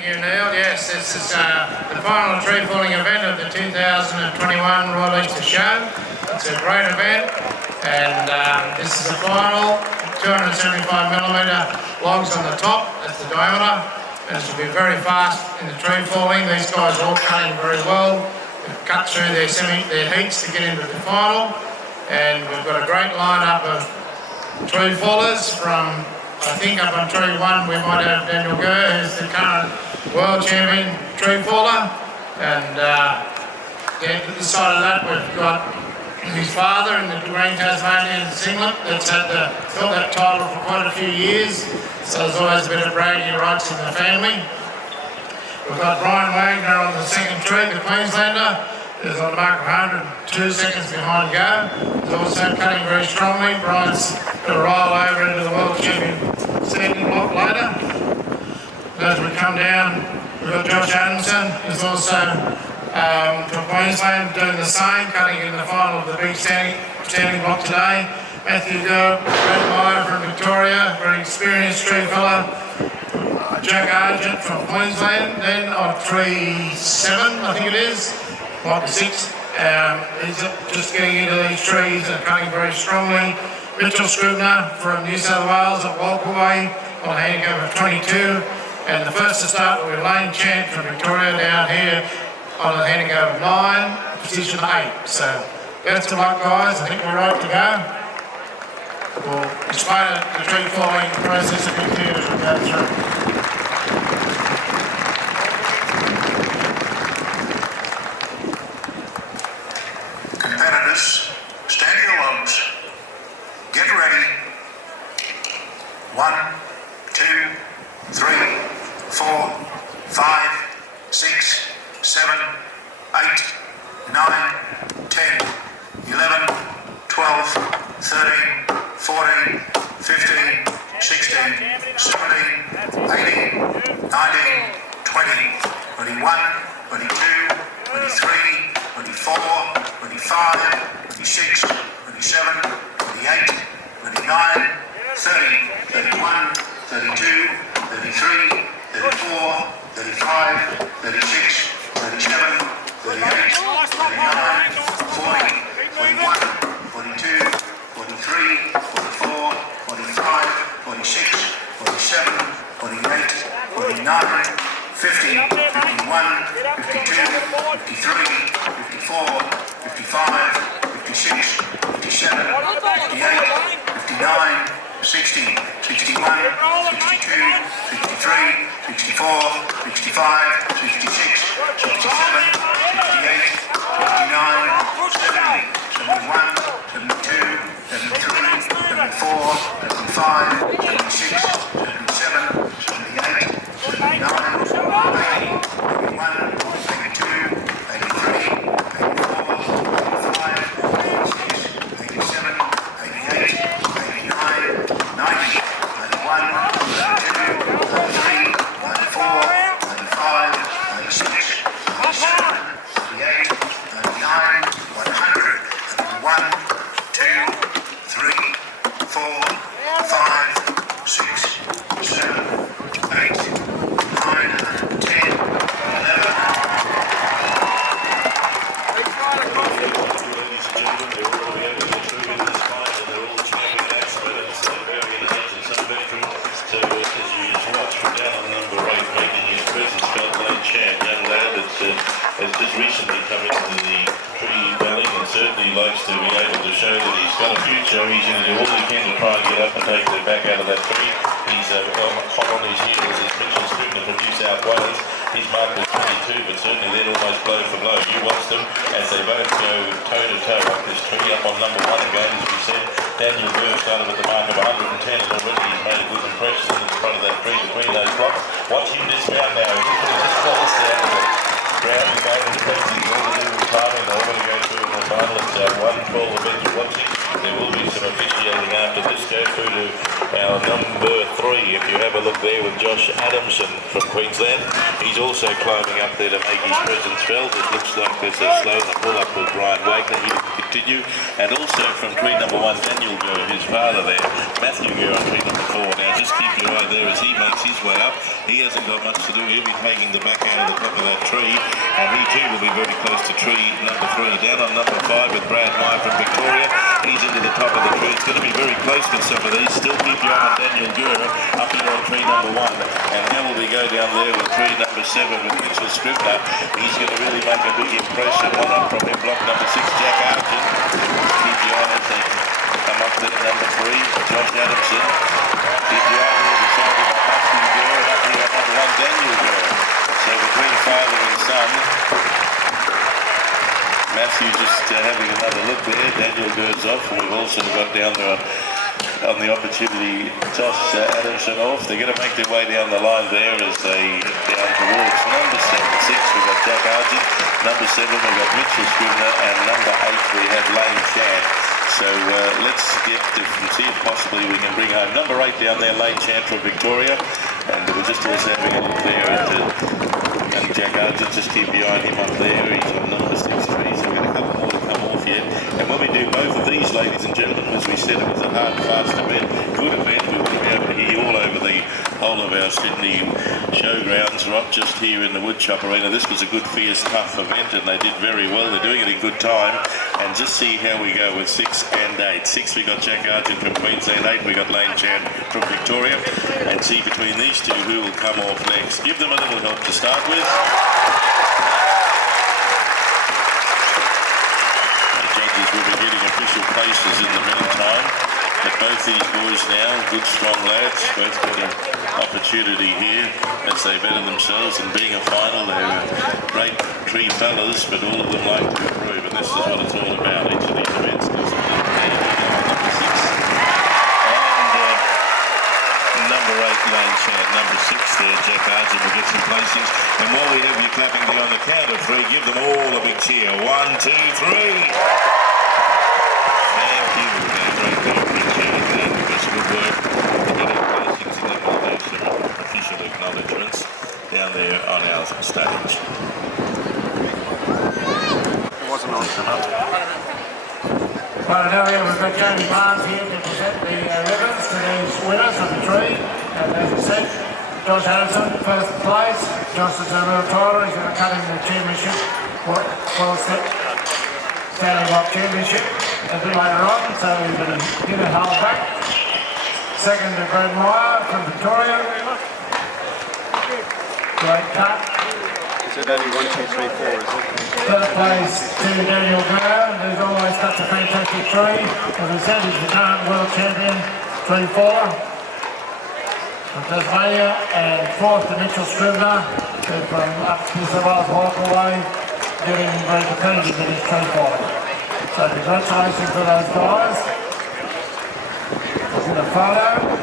Thank you, Neil. Yes, this is the final tree falling event of the 2021 Royal Easter Show. It's a great event, and this is the final 275mm logs on the top. That's the diameter, and this will be very fast in the tree falling. These guys are all cutting very well. They've cut through their heats to get into the final, and we've got a great lineup of tree fallers from, I think up on tree 1 we might have Daniel Gurr, who's the current world champion tree faller, and then to the side of that we've got his father in the Green Tasmanian singlet that's held that title for quite a few years, so there's always a bit of bragging rights in the family. We've got Brian Wagner on the second tree, the Queenslander. There's on the mark of 102 seconds behind go. He's also cutting very strongly. Brian's going to roll over into the world champion second block later. As we come down, we've got Josh Adamson, who's also from Queensland, doing the same, cutting in the final of the big standing block today. Matthew Gurr, Brett Meyer from Victoria, very experienced tree fella. Jack Argent from Queensland, then on tree 7, I think it is. Block 6, he's just getting into these trees and cutting very strongly. Mitchell Scribner from New South Wales at Walkaway on a handicap of 22. And the first to start will be Lane Chant from Victoria down here on a handicap of 9, position 8. So best of luck, guys. I think we're right to go. We'll explain the tree falling process a bit here as we go through. Competitors, stand your logs. Get ready. 1, 2, 3, 4, 5, 6, 7, 8, 9, 10, 11, 12, 13, 14, 15, 16, 17, 18, 19, 20, 21, 22, 23, 24, 25, 26, 27, 28, 29, 30, 31, 32, 33, 34, 35, 36, 37, 38, 39, 40, 41, 42, 43, 44, 45, 46, 47, 48, 49, 50, 51, 52, 53, 54, 55, 56, 57, 58, 59, 60, 61, 62, 63, 64, 65, 66, 67, 68, 69, 70, 71, 72, 73, 74, 75, 76, 77, 78, 79, 80, 81, 82, 83, 84, 85, 86, 87, 88, 89, 90, 91, 92, 93, 94, 95, 96, 97, 98, 99, 100, 1, 2, 3, 4, 5, 6, 7, 8, 9, 10, 11. So as you just watch from down on number 8, making his presence felt, Lane Chant, young lad that has just recently come into the tree valley and certainly likes to be able to show that he's got a future. He's going to do all he can to try and get up and take the back out of that tree. He's hot on his heels as Mitchell Scribner from New South Wales. His mark was 22, but certainly they'd almost blow for blow. You watch them as they both go toe-to-toe up this tree, up on number 1 again, as we said. Daniel Gurr started with the mark of 110 and already he's made a good impression in the front of that tree between those blocks. Watch him dismount now. He's going to just falls down to the ground. He's going to press his all to do with timing. They're all going to go through in the final. It's 1-12 event. Watch him. There will be some officiating after this. Go through to our number 3. If you have a look there with Josh Adamson from Queensland. He's also climbing up there to make his presence felt. It looks like there's a slow pull-up with Brian Wagner. He can continue. And also from tree number 1, Daniel Gurr, his father there, Matthew Gurr on tree number 4. Now just keep your eye there as he makes his way up. He hasn't got much to do. He'll be taking the back out of the top of that tree. And he too will be very close to tree number 3. Down on number 5 with Brad Meyer from Victoria. He's into the top of the tree. It's going to be very close with some of these. Still keep your eye on Daniel Gurr up here on tree number 1. And how will we go down there with tree number 7 with Mitchell Scribner? He's going to really make a big impression. One up from him, block number 6, Jack Argent. Keep your eye as they come up there. Number 3, Josh Adamson. Keep your eye there beside him, Matthew Gurr. And up here on number 1, Daniel Gurr. So between father and son, Matthew just having another look there. Daniel Gurr's off. And we've also got down there on the opportunity Josh Adamson off. They're going to make their way down the line there as they down towards number 6 we've got Jack Argent, number 7 we've got Mitchell Scribner, and number 8 we have Lane Chant. So let's get to see if possibly we can bring home number 8 down there, Lane Chant from Victoria. And we're just also having a look there at and Jack Argent, just keep your eye on him up there. He's on number 6 tree, so we've got a couple more to come off yet. And when we do both of these, ladies and gentlemen, as we said, it was a hard, fast event, good event. We will be able to hear all over the whole of our Sydney showgrounds, not just here in the Woodchop Arena. This was a good, fierce, tough event, and they did very well. They're doing it in good time. And just see how we go with 6 and 8. 6 we got Jack Argent from Queensland, 8 we got Lane Chant from Victoria. And see between these two who will come off next. Give them a little help to start with. The judges will be getting official places in the meantime. But both these boys now, good strong lads, both got an opportunity here as they better themselves, and being a final, they're great tree fellas, but all of them like to improve, and this is what it's all about, each of these events. Number 8, Lane Chant. Number 6 there, Jack Argent will get some placings. And while we have you clapping there on the count of 3, give them all a big cheer. 1, 2, 3. Thank you. They're great. Good work to get our placings, and then we'll do some official acknowledgements down there on our stage. It wasn't on enough. Well, now here we've got Jamie Barnes here to present the ribbons to these winners of the tree. And as I said, Josh Adamson, first place. Josh is a real toiler. He's going to cut in the championship, World Stanley Block Championship a bit later on, so he's going to give it hold back. Second to Brad Meyer from Victoria. Great cut. Is it only 1, 2, 3, 4, is it? Third place to Daniel Gurr, who's always cut a fantastic tree. As we said, he's the current world champion, tree faller from Tasmania. And fourth to Mitchell Scribner, who from up New South Wales Walkaway, getting very competitive in his tree faller. So congratulations to those guys. In the photo.